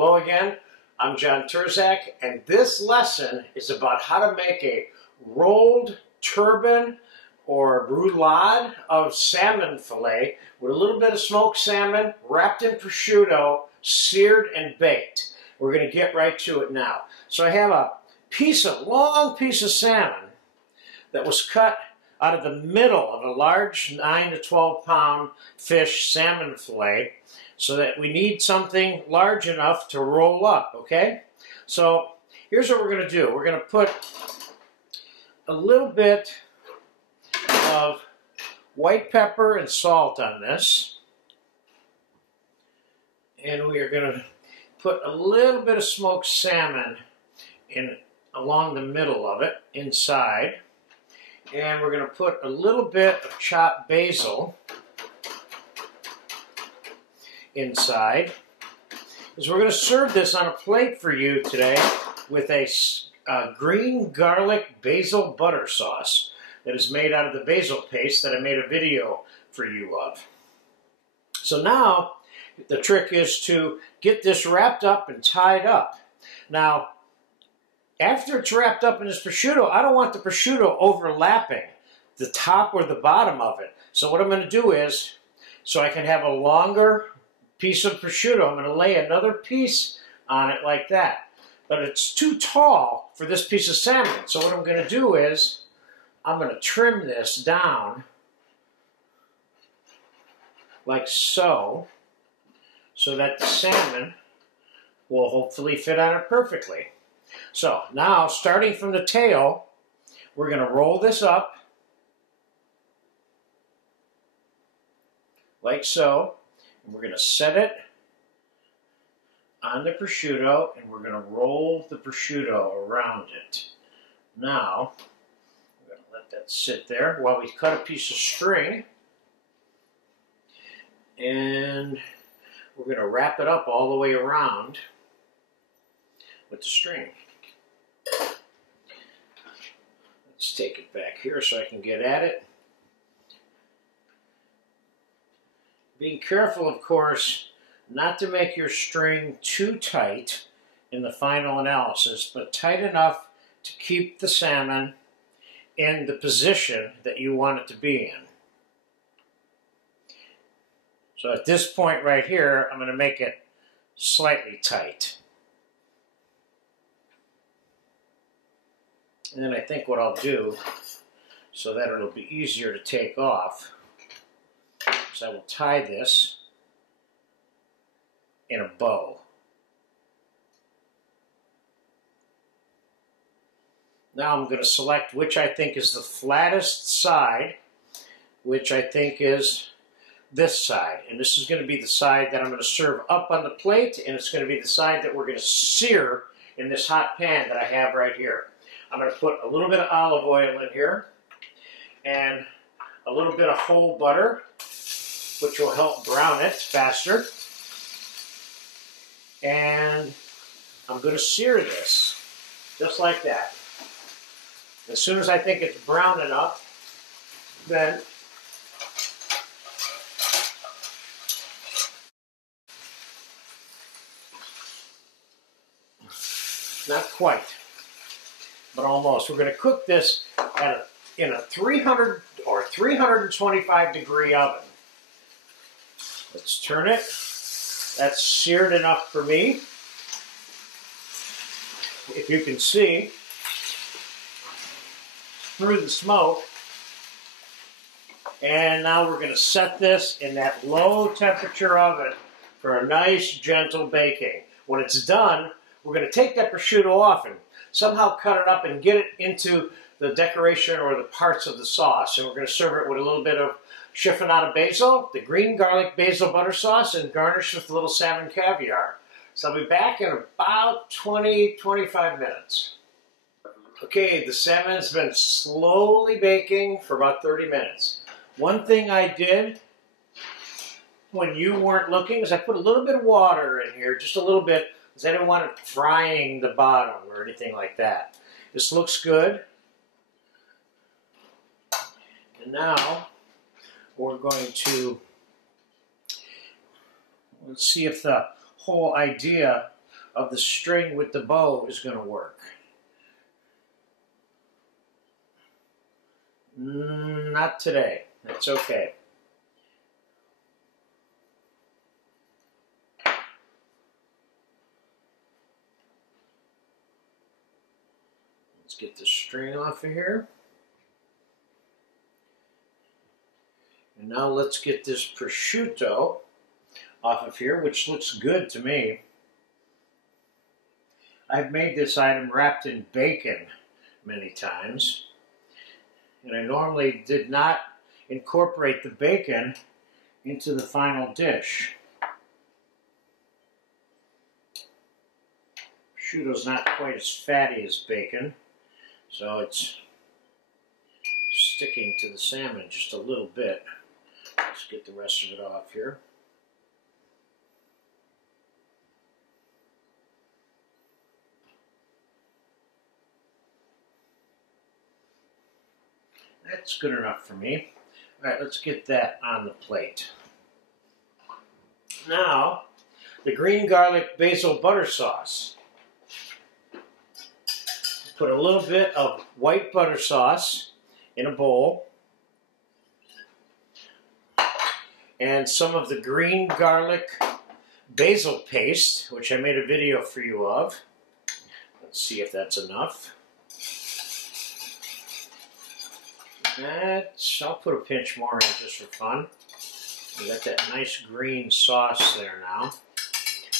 Hello again, I'm John Terzak, and this lesson is about how to make a rolled turbot or roulade of salmon fillet with a little bit of smoked salmon wrapped in prosciutto, seared and baked. We're going to get right to it now. So I have a long piece of salmon that was cut out of the middle of a large 9 to 12 pound fish salmon fillet, so that we need something large enough to roll up, okay? So here's what we're going to do. We're going to put a little bit of white pepper and salt on this, and we are going to put a little bit of smoked salmon along the middle of it, inside, and we're going to put a little bit of chopped basil inside, because we're going to serve this on a plate for you today with a green garlic basil butter sauce that is made out of the basil paste that I made a video for you of. So now the trick is to get this wrapped up and tied up. Now, after it's wrapped up in this prosciutto, I don't want the prosciutto overlapping the top or the bottom of it. So what I'm going to do is, so I can have a longer piece of prosciutto, I'm going to lay another piece on it like that. But it's too tall for this piece of salmon. So what I'm going to do is, I'm going to trim this down like so, so that the salmon will hopefully fit on it perfectly. So now, starting from the tail, we're going to roll this up like so. We're going to set it on the prosciutto, and we're going to roll the prosciutto around it. Now, we're going to let that sit there while we cut a piece of string, and we're going to wrap it up all the way around with the string. Let's take it back here so I can get at it. Being careful, of course, not to make your string too tight in the final analysis, but tight enough to keep the salmon in the position that you want it to be in. So at this point right here, I'm going to make it slightly tight. And then I think what I'll do, so that it'll be easier to take off, is I will tie this in a bow. Now I'm going to select which I think is the flattest side, which I think is this side. And this is going to be the side that I'm going to serve up on the plate, and it's going to be the side that we're going to sear in this hot pan that I have right here. I'm going to put a little bit of olive oil in here, and a little bit of whole butter, which will help brown it faster. And I'm going to sear this, just like that. As soon as I think it's brown enough, then not quite, but almost. We're going to cook this in a 300 or 325 degree oven. Let's turn it. That's seared enough for me. If you can see through the smoke. And now we're going to set this in that low temperature oven for a nice gentle baking. When it's done, we're going to take that prosciutto off and somehow cut it up and get it into the decoration or the parts of the sauce. And we're going to serve it with a little bit of chiffonata basil, the green garlic basil butter sauce, and garnish with a little salmon caviar. So I'll be back in about 20-25 minutes. Okay, the salmon's been slowly baking for about 30 minutes. One thing I did when you weren't looking is I put a little bit of water in here, just a little bit, because I didn't want it frying the bottom or anything like that. This looks good. And now we're going to, let's see if the whole idea of the string with the bow is going to work. Not today. That's okay. Let's get the string off of here. And now let's get this prosciutto off of here, which looks good to me. I've made this item wrapped in bacon many times. And I normally did not incorporate the bacon into the final dish. Prosciutto's not quite as fatty as bacon, so it's sticking to the salmon just a little bit. Let's get the rest of it off here. That's good enough for me. All right, let's get that on the plate. Now, the green garlic basil butter sauce. Put a little bit of white butter sauce in a bowl. And some of the green garlic basil paste, which I made a video for you of. Let's see if that's enough. I'll put a pinch more in just for fun. We got that nice green sauce there now.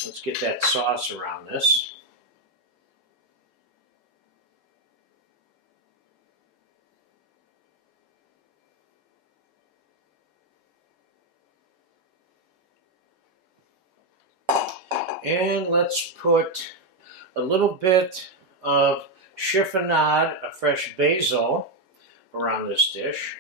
Let's get that sauce around this. And let's put a little bit of chiffonade, a fresh basil, around this dish.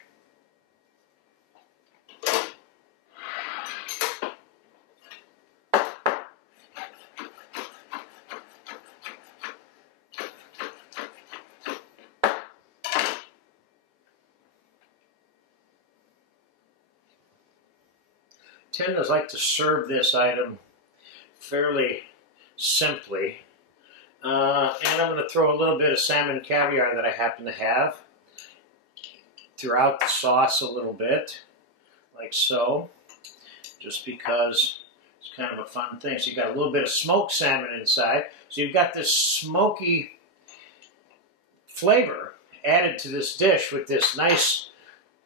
I tend to like to serve this item fairly simply. And I'm going to throw a little bit of salmon caviar that I happen to have throughout the sauce a little bit, like so, just because it's kind of a fun thing. So you've got a little bit of smoked salmon inside, so you've got this smoky flavor added to this dish with this nice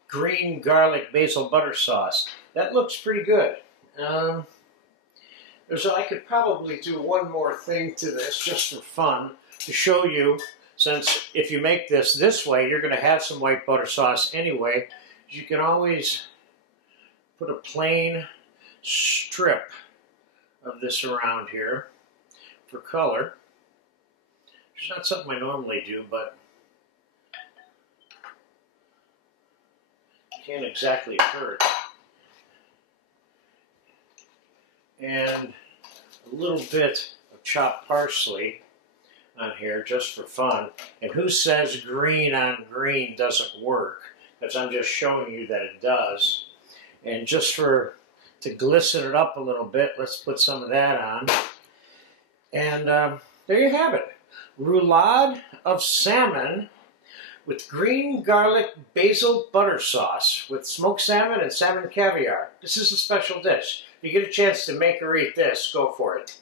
green garlic basil butter sauce. That looks pretty good. So I could probably do one more thing to this just for fun to show you. Since if you make this way, you're going to have some white butter sauce anyway. You can always put a plain strip of this around here for color. It's not something I normally do, but it can't exactly hurt. And a little bit of chopped parsley on here just for fun. And who says green on green doesn't work? Because I'm just showing you that it does. And just to glisten it up a little bit, let's put some of that on. And there you have it. Roulade of salmon with green garlic basil butter sauce with smoked salmon and salmon caviar. This is a special dish. If you get a chance to make or eat this, go for it.